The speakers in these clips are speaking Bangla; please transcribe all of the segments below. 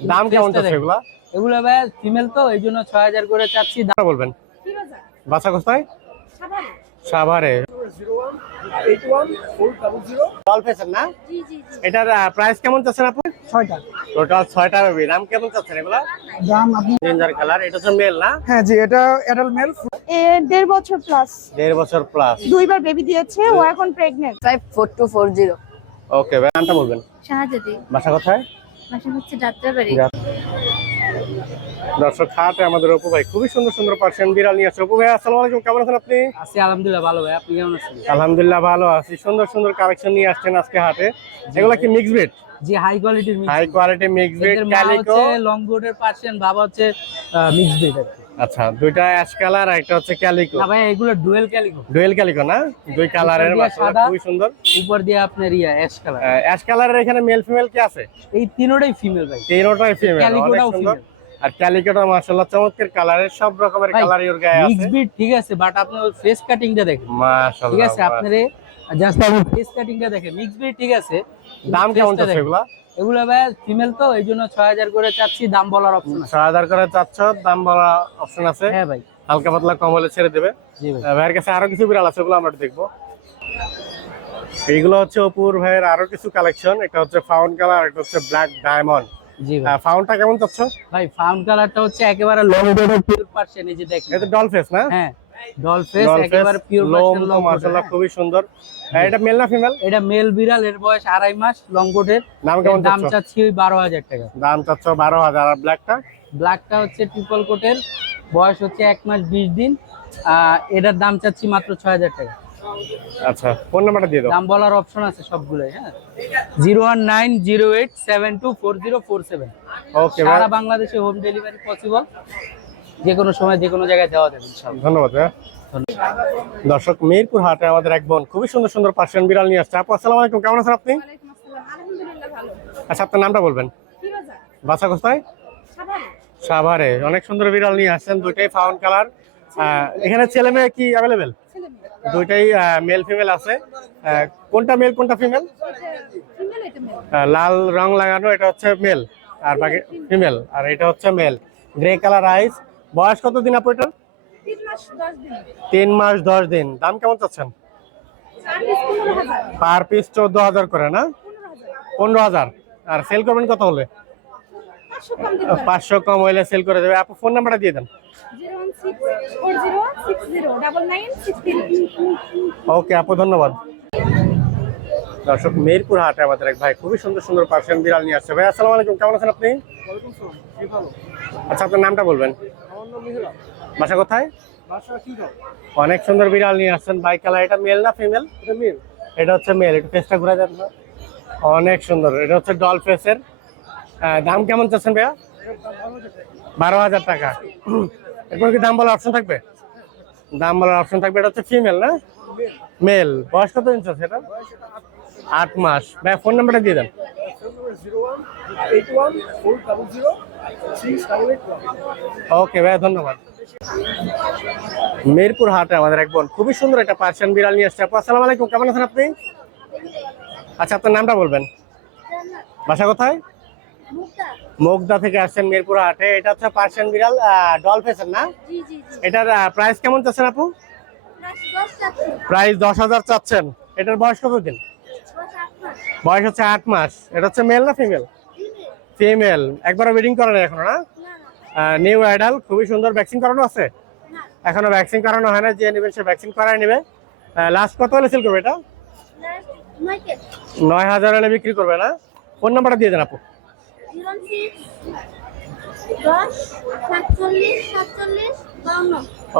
দাম কেমন যাচ্ছে এগুলা? এগুলো ভাই ফিমেল তো এই জন্য ছয় হাজার করে চাচ্ছি দাম বলবেন। বাচ্চা কোথায়? সাভারে। না? এটার প্রাইস কেমন চাচ্ছেন আপনি? ছয়টা। টোটাল ছয়টা বেবি দাম কেমন চাচ্ছেন এগুলা? দাম আপনি জিঞ্জার কালার এটা হচ্ছে মেল না? হ্যাঁ জি এটা অ্যাডাল্ট মেল এ দেড় বছর প্লাস দেড় বছর প্লাস দুইবার বেবি দিয়েছে ও এখন pregnant five four two four zero okay ভাই নামটা বলবেন। শাহজাদি বাসা কোথায়? বাসা হচ্ছে যাত্রাবাড়ি দর্শক হাটে আমাদের অপু ভাই খুবই সুন্দর সুন্দর পার্সিয়ান বিড়াল নিয়ে আসছে। অপু ভাই আসসালামু আলাইকুম কেমন আছেন আপনি? আছি আলহামদুলিল্লাহ ভালো ভাই। আপনি কেমন আছেন? আলহামদুলিল্লাহ ভালো আছি। সুন্দর সুন্দর কালেকশন নিয়ে আসছেন আজকে হাটে। এগুলা কি মিক্স ব্রিড জি হাই কোয়ালিটির high quality mix breed calico long বোর্ডের পার্সিয়ান বাবা হচ্ছে মিক্স ব্রিড আচ্ছা দুইটা অ্যাশ কালার আর একটা হচ্ছে ক্যালিকো না ভাই এগুলো ডুয়েল ক্যালিকো ডুয়েল ক্যালিকো না? দুই কালারের সাদা। খুবই সুন্দর। উপর দিয়ে আপনার ইয়া অ্যাশ কালার অ্যাশ কালারের এখানে মেল ফিমেল কি আছে? এই তিনোটাই ফিমেল ভাই। তিনটাই ফিমেল ক্যালিকোটাও সুন্দর। আর ক্যালিকোটা মাশাআল্লাহ চমৎকার কালারের সব রকমের কালার ওর গায়ে মিক্স আছে ব্রিড ঠিক আছে বাট আপনি ওই ফেস কাটিংটা দেখেন। মাশাআল্লাহ ঠিক আছে আপনার জাস্ট আপনি ফেস কাটিংটা দেখেন। মিক্স ব্রিড ঠিক আছে। দাম কেমন দেখেন। এগুলা? এগুলো ভাই ফিমেল তো এই জন্য ছয় হাজার করে চাচ্ছি দাম বলার অপশন ছয় হাজার করে চাচ্ছ দাম বলা অপশন আছে। হ্যাঁ ভাই। হালকা পাতলা কম হলে ছেড়ে দেবে। ভাইয়ের কাছে আরও কিছু বিড়াল আছে ওগুলো আমরা দেখব। এইগুলো হচ্ছে অপুর ভাইয়ের আরও কিছু কালেকশন একটা হচ্ছে ফাউন্ড কালার একটা হচ্ছে ব্ল্যাক ডায়মন্ড জি ভাই। ফাউন্ডটা কেমন চাচ্ছ? ভাই ফাউন্ড কালারটা হচ্ছে একেবারে লং বোর্ডের পিওর পার্সেন্ট এই যে দেখেন। এটা ডল ফেস না? হ্যাঁ। ডল ফেস একেবারে পিওর লোম তো মাশাআল্লাহ খুবই সুন্দর। আহ, এটা মেল না ফিমেল এটা মেল বিড়াল এর বয়স আড়াই মাস লং কোটের দাম কেমন দাম চাচ্ছি? ওই বারো হাজার টাকা। দাম চাচ্ছ বারো হাজার আর ব্ল্যাকটা ব্ল্যাকটা হচ্ছে ট্রিপল কোটের বয়স হচ্ছে এক মাস বিশ দিন আহ, এটার দাম চাচ্ছি মাত্র ছয় হাজার টাকা। আচ্ছা ফোন নাম্বারটা দিয়ে দাও। দাম বলার অপশন আছে সবগুলোই হ্যাঁ। Zero one nine zero eight seven two four zero four seven. Okay ভাই সারা বাংলাদেশে হোম ডেলিভারি পসিবল যে কোনো সময় যে কোনো জায়গায় দেওয়া যাবে ধন্যবাদ ভাইয়া। দর্শক মিরপুর হাটে আমাদের এক বোন খুবই সুন্দর সুন্দর পার্সিয়ান বিড়াল নিয়ে আসছে। আপু আসসালামু আলাইকুম কেমন আছেন আপনি? আচ্ছা আপনার নামটা বলবেন। বাসা কোথায়? সাভারে। অনেক সুন্দর বিড়াল নিয়ে আসছেন দুইটাই ফাউন্ড কালার। এখানে ছেলে মেয়ে কি অ্যাভেলেবেল দুইটাই মেল ফিমেল আছে। কোনটা মেল কোনটা ফিমেল লাল রং লাগানো এটা হচ্ছে মেল আর বাকি ফিমেল আর এটা হচ্ছে মেল গ্রে কালার আইস বয়স কত দিন আপু এটা তিন মাস দশ দিন। দাম কেমন চাচ্ছেন? পার পিস চোদ্দ হাজার করে না? পনেরো হাজার। আর সেল করবেন কত হলে? পাঁচশো কম হইলে সেল করে দেবে। আপু ফোন নাম্বারটা দিয়ে দেন। ওকে আপু ধন্যবাদ। দর্শক মেরপুর হাটে আমাদের এক ভাই খুবই সুন্দর সুন্দর পার্সিয়ান বিড়াল নিয়ে আসছে। ভাই আসসালামু আলাইকুম। কেমন আছেন আপনি? আচ্ছা আপনার নামটা বলবেন? বাসা কোথায়? অনেক সুন্দর বিড়াল নিয়ে আসছেন। বাই কালার এটা মেল না ফিমেল? এটা হচ্ছে মেল। একটু ফেসটা ঘুরে যান অনেক সুন্দর। এটা হচ্ছে ডল ফেসের। দাম কেমন চাচ্ছেন ভাইয়া? বারো হাজার টাকা। এরপর কি দাম বলার অপশন থাকবে? দাম বলার অপশন থাকবে এটা হচ্ছে ফিমেল না? মেল। বয়স কত দিন চলছে এটা? আট মাস। ভাই ফোন নাম্বারটা দিয়ে দেন। ওকে ভাই ধন্যবাদ। মিরপুর হাটে আমাদের এক বোন খুবই সুন্দর একটা পার্সিয়ান বিড়াল নিয়ে আসছে। আসসালামু আলাইকুম কেমন আছেন আপনি? আচ্ছা আপনার নামটা বলবেন? বাসা কোথায়? মুগদা থেকে আসছেন মিরপুর হাটে। এটা হচ্ছে পার্সিয়ান বিড়াল ডল ফেসের না? এটার প্রাইস কেমন চাচ্ছেন আপু? প্রাইস দশ হাজার চাচ্ছেন। এটার বয়স কত দিন বয়স হচ্ছে আট মাস। এটা হচ্ছে মেল না ফিমেল ফিমেল। একবারও ওয়েডিং করে না এখনও না? নিউ অ্যাডাল খুবই সুন্দর ভ্যাকসিন করানো আছে? এখনও ভ্যাকসিন করানো হয় না যে নেবেন সে ভ্যাকসিন করায় নেবে। লাস্ট কত হলে সেল করবে এটা? নয় হাজার হলে বিক্রি করবে না? ফোন নাম্বারটা দিয়ে দেন আপু।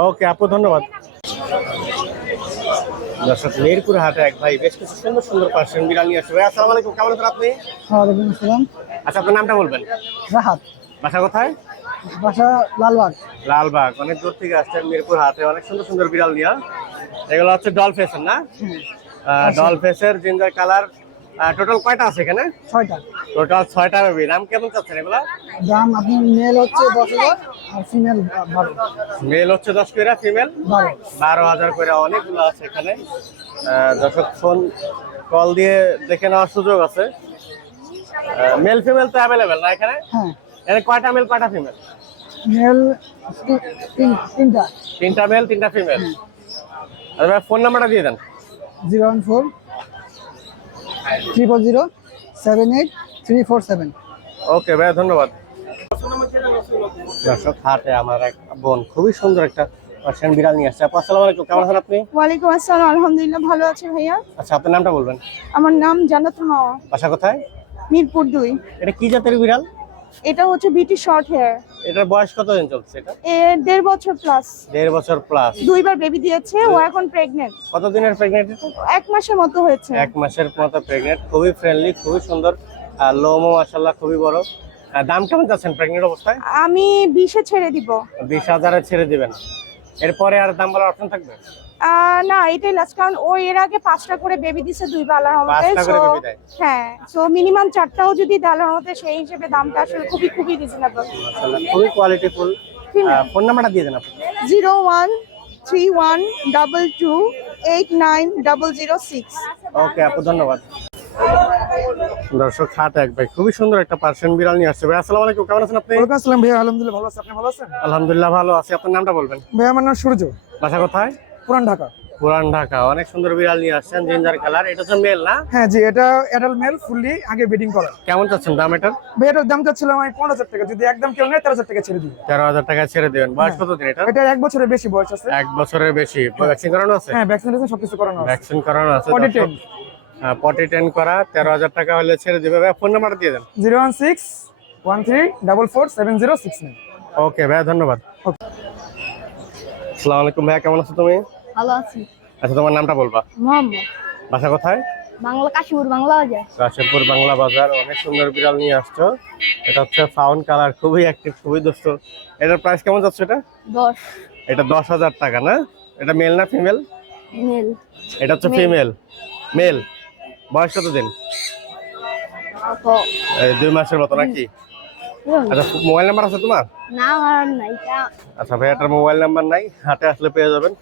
ওকে আপু ধন্যবাদ। দর্শক মিরপুর হাটে এক ভাই বেশ কিছু সুন্দর সুন্দর পার্সেন্ট বিড়াল নিয়ে ভাই আসসালামু আলাইকুম কেমন আছেন আপনি? ওয়ালাইকুম আসসালাম। আচ্ছা আপনার নামটা বলবেন? রাহাত। বাসা কোথায়? বাসা লালবাগ। লালবাগ অনেক দূর থেকে আসছেন মিরপুর হাটে অনেক সুন্দর সুন্দর বিড়াল নিয়ে। এগুলো হচ্ছে ডল ফেসের না? ডল ফেসের জিঞ্জার কালার টোটাল কয়টা আছে এখানে? ছয়টা। টোটাল ছয়টা বেবি দাম কেমন চাচ্ছেন এগুলা? দাম আপনি মেল হচ্ছে দশ হাজার আর ফিমেল বারো। মেল হচ্ছে দশ করে ফিমেল বারো। বারো হাজার করে অনেকগুলো আছে এখানে। দর্শক ফোন কল দিয়ে দেখে নেওয়ার সুযোগ আছে। মেল ফিমেল তো অ্যাভেলেবেল না এখানে? হ্যাঁ। এখানে কয়টা মেল কয়টা ফিমেল মেল তিনটা। তিনটা মেল তিনটা ফিমেল আচ্ছা ফোন নাম্বারটা দিয়ে দেন। Zero one four triple zero seven eight three four seven. Okay ভাইয়া ধন্যবাদ। দর্শক হাটে আমার এক বোন খুবই সুন্দর একটা পার্সিয়ান বিড়াল নিয়ে আসছে। আপু আসসালামু আলাইকুম কেমন আছেন আপনি? ওয়ালাইকুম আসসালাম আলহামদুলিল্লাহ ভালো আছে ভাইয়া। আচ্ছা আপনার নামটা বলবেন? আমার নাম জান্নাতুল মাওয়া বাসা কোথায়? মিরপুর দুই। এটা কি জাতের বিড়াল? এটা হচ্ছে বিটি শর্ট হেয়ার। এটার বয়স কতদিন চলছে এটা? এর দেড় বছর প্লাস। দেড় বছর প্লাস। দুইবার বেবি দিয়েছে ও এখন প্রেগনেন্ট কতদিনের প্রেগনেন্ট এক মাসের মতো হয়েছে। এক মাসের মতো প্রেগনেন্ট খুবই ফ্রেন্ডলি খুবই সুন্দর। আর লোমও মাসাল্লাহ খুবই বড়। দাম কেমন যাচ্ছেন প্রেগনেন্ট অবস্থায়? আমি বিশে ছেড়ে দিব। বিশ হাজারে ছেড়ে দিবেন। এরপরে আর দাম বলার অপশন থাকবে? না এটাই লাস্ট কারণ ও এর আগে পাঁচটা করে বেবি দিছে দুই বেলার দেয়? হ্যাঁ সো মিনিমাম চারটাও যদি দেওয়ার মধ্যে সেই হিসেবে দামটা আসলে খুবই খুবই রিজনেবল খুবই কোয়ালিটিফুল ফোন নাম্বারটা দিয়ে দেন আপনি। Zero one three one double two eight nine double zero six. Okay আপু ধন্যবাদ। দর্শক হাট এক ভাই খুবই সুন্দর একটা পার্সিয়ান বিড়াল নিয়ে আসছে। ভাই আসসালামু আলাইকুম কেমন আছেন আপনি? ওয়ালাইকুম আসসালাম ভাইয়া আলহামদুলিল্লাহ ভালো আছেন আপনি ভালো আছেন? আলহামদুলিল্লাহ ভালো আছি। আপনার নামটা বলবেন? ভাইয়া আমার নাম সূর্য। বাসা কোথায়? পুরান ঢাকা। পুরান ঢাকা। অনেক সুন্দর বিড়াল নিয়ে আসছেন জিঞ্জার কালার এটা তো মেল না? হ্যাঁ জি এটা অ্যাডাল্ট মেল ফুললি আগে বেডিং করা। কেমন চাচ্ছেন দাম এটার? ভাই এটার দাম চাচ্ছিলাম আমি পনেরো হাজার টাকা। যদি একদম কেউ নেয় তেরো হাজার টাকা ছেড়ে দিই। তেরো হাজার টাকা ছেড়ে দেবেন। বয়স কত দিন এটা এটা এক বছরের বেশি বয়স আছে। এক বছরের বেশি। ভ্যাকসিন করানো আছে? হ্যাঁ ভ্যাকসিনেশন সবকিছু করানো আছে। ভ্যাকসিন করানো আছে। পটি টেন করা তেরো হাজার টাকা হলে ছেড়ে দেবে। ভাই ফোন নাম্বার দিয়ে দেন। Zero one six one three double four seven zero six nine. Okay ভাইয়া ধন্যবাদ। আসসালামু আলাইকুম ভাইয়া কেমন আছো তুমি? ভালো আছি। আচ্ছা তোমার নামটা বলবা? মোহাম্মদ। বাসা কোথায়? বাংলা কাশিপুর বাংলা বাজার। রাশেদপুর বাংলা বাজার। অনেক সুন্দর বিড়াল নিয়ে আসছো। এটা হচ্ছে ফাউন্ড কালার খুবই অ্যাক্টিভ খুবই দুষ্ট। এটার প্রাইস কেমন যাচ্ছে এটা? দশ। এটা দশ হাজার টাকা না? এটা মেল না ফিমেল মেল এটা হচ্ছে ফিমেল মেল বয়স কত দিন? দুই মাসের মতো নাকি? আচ্ছা মোবাইল নাম্বার আছে তোমার? না আমার নাই আচ্ছা ভাই এটার মোবাইল নাম্বার নাই হাটে আসলে পেয়ে যাবেন।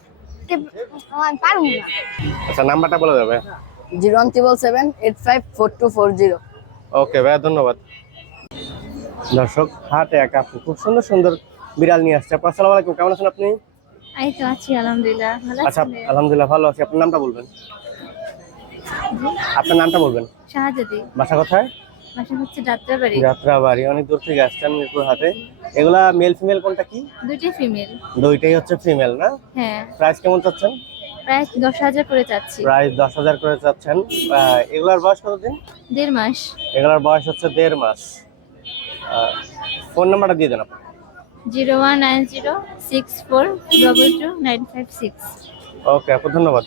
আমার পারব না। আচ্ছা নাম্বারটা বলে যাবে zero one triple seven eight five four two four zero okay ভাইয়া ধন্যবাদ। দর্শক হাটে এক আপু খুব সুন্দর সুন্দর বিড়াল নিয়ে আসছে। আপু আসসালামু আলাইকুম কেমন আছেন আপনি? এই তো আছি আলহামদুলিল্লাহ ভালো আচ্ছা আলহামদুলিল্লাহ ভালো আছি। আপনার নামটা বলবেন? আপনার নামটা বলবেন? শাহজাদি। বাসা কোথায়? বাসা হচ্ছে যাত্রাবাড়ি। যাত্রাবাড়ি অনেক দূর থেকে আসছেন মিরপুর হাটে। এগুলা মেল ফিমেল কোনটা কি? দুইটি ফিমেল দুইটাই হচ্ছে ফিমেল না? হ্যাঁ। প্রাইস কেমন চাচ্ছেন? প্রায় দশ হাজার করে চাচ্ছি। প্রাইস দশ হাজার করে চাচ্ছেন। এগুলার বয়স কতদিন? দেড় মাস। এগুলার বয়স হচ্ছে দেড় মাস। ফোন নাম্বারটা দিয়ে দেন আপনি zero one nine zero six four double two nine five six. Okay আপু ধন্যবাদ।